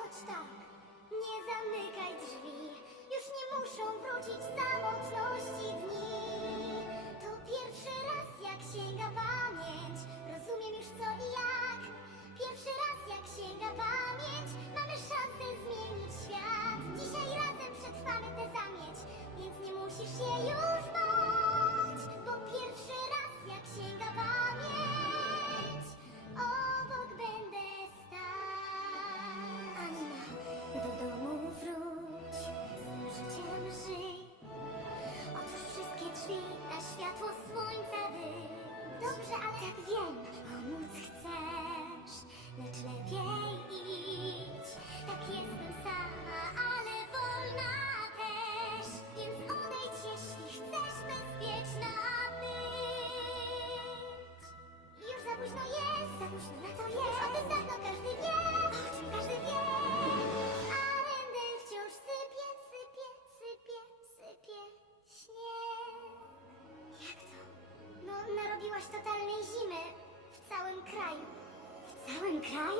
chodź tak, nie zamykaj drzwi. Już nie muszą wrócić samotności dni. To pierwszy raz jak sięga pamięć, rozumiem już co i jak. Pierwszy raz jak sięga pamięć, mamy szansę zmienić świat. Dzisiaj razem przetrwamy tę zamieć, więc nie musisz się już bać. Bo pierwszy raz jak sięga pamięć, obok będę stać. Anima, do domu wróć, z tym życiem żyj. Otwórz wszystkie drzwi na światło słońca wyjdź. Dobrze, ale tak wiem, pomóc chcesz, lecz lepiej idź. Tak jestem sama, ale wolna też, więc odejdź, jeśli chcesz bezpieczna być. Już za późno jest, za późno na to jest. Już o tym dawno każdy wie, o czym każdy wie. A Arendelle wciąż sypie, sypie, sypie, sypie śnieg. Jak to? No, narobiłaś totalnej zimy w całym kraju. W całym kraju?